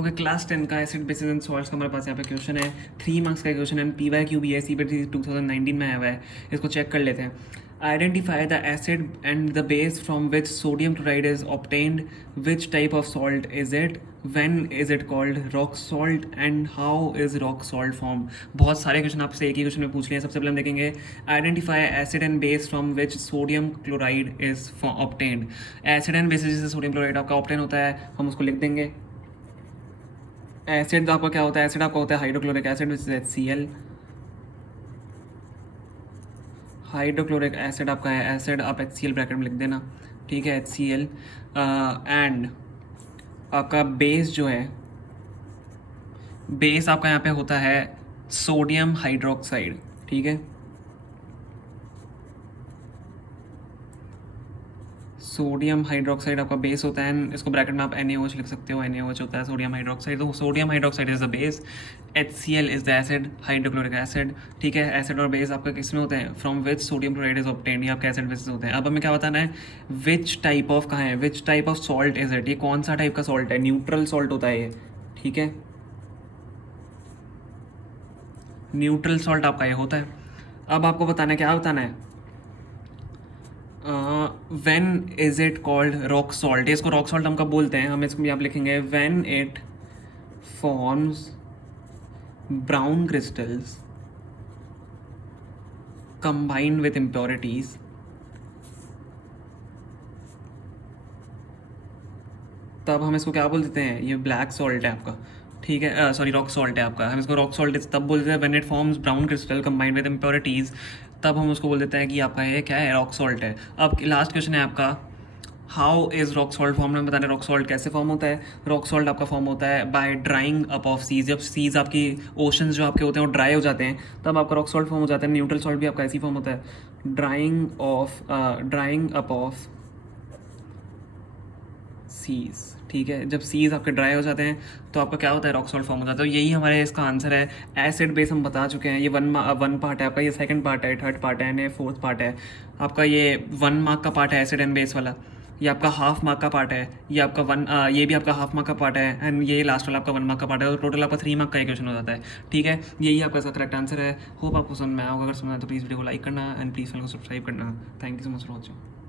Okay, class 10 का acid basis and salts का हमारे पास यहाँ पे क्वेश्चन है। 3 मार्क्स का क्वेश्चन है, PYQ भी है, CBT 2019 में आया हुआ है। इसको चेक कर लेते हैं। Identify the acid and the base from which sodium chloride is obtained, which type of salt is it, when is it called rock salt, and how is rock salt form. बहुत सारे question आपसे एक ही question में पूछ लिए हैं। सबसे पहले हम देखेंगे identify acid and base from which sodium chloride is obtained. Acid and base जिससे सोडियम क्लोराइड आपका ऑब्टेन होता है, हम उसको लिख देंगे। एसिड आपका क्या होता है? एसिड आपका होता है hydrochloric acid which is HCl। Hydrochloric acid आपका है एसिड, आप HCl ब्रैकेट में लिख देना, ठीक है, HCl। एंड आपका बेस जो है, बेस आपका यहाँ पे होता है सोडियम हाइड्रोक्साइड, ठीक है। सोडियम हाइड्रोक्साइड आपका बेस होता है, इसको ब्रैकेट में आप NaOH लिख सकते हो, NaOH होता है सोडियम हाइड्रोक्साइड। तो sodium hydroxide is the base, HCl is the acid, hydrochloric acid, ठीक है। एसिड और बेस आपका किस में होते हैं? From which sodium chloride is obtained, ये आपके एसिड बेसिस होते हैं। अब हमें क्या बताना है? विच टाइप ऑफ कहाँ है, which type of salt is it, ये कौन सा टाइप का सॉल्ट है? न्यूट्रल सॉल्ट होता है ये, ठीक है, न्यूट्रल सॉल्ट आपका ये होता है। अब आपको बताना है, क्या बताना है? When is it called rock salt. इसको रॉक सॉल्ट हम कब बोलते हैं? हम इसको यहाँ पे लिखेंगे when it forms brown crystals combined with impurities तब हम इसको क्या बोल देते हैं? ये ब्लैक सॉल्ट है आपका, ठीक है, सॉरी रॉक सॉल्ट है आपका। हम इसको रॉक सॉल्ट तब बोलते हैं when it forms brown crystal combined with impurities, तब हम उसको बोल देते हैं कि आपका ये क्या है? रॉक सॉल्ट है। अब लास्ट क्वेश्चन है आपका, how is rock salt form. में बताना रॉक सॉल्ट कैसे फॉर्म होता है। रॉक सॉल्ट आपका फॉर्म होता है by drawing up of seas. जब सीज आपकी ओशंस जो आपके होते हैं वो ड्राई हो जाते हैं, तब आपका रॉक सॉल्ट फॉर्म हो जाता है। न्यूट्रल सॉल्ट भी आपका ऐसी फॉर्म होता है, ड्राइंग अप ऑफ सीज, ठीक है। जब सीज आपके ड्राई हो जाते हैं तो आपका क्या होता है? रॉक सॉल्ट फॉर्म हो जाता है। तो यही हमारे इसका आंसर है। एसिड बेस हम बता चुके हैं, ये वन पार्ट है आपका, ये सेकंड पार्ट है, थर्ड पार्ट है, एंड ये फोर्थ पार्ट है आपका। ये 1 मार्क का पार्ट है एसिड एंड बेस वाला, ये आपका हाफ मार्क का पार्ट है, ये आपका ये भी आपका हाफ मार्क का पार्ट है, एंड ये लास्ट वाला आपका 1 मार्क का पार्ट है। तो टोटल आपका 3 मार्क का क्वेश्चन हो जाता है, ठीक है। यही आपका इसका करेक्ट आंसर है। होप आपको समझ में आया होगा। अगर समझ आया तो प्लीज़ वीडियो को लाइक करना एंड प्लीज़ चैनल को सब्सक्राइब करना। Thank you so much for watching.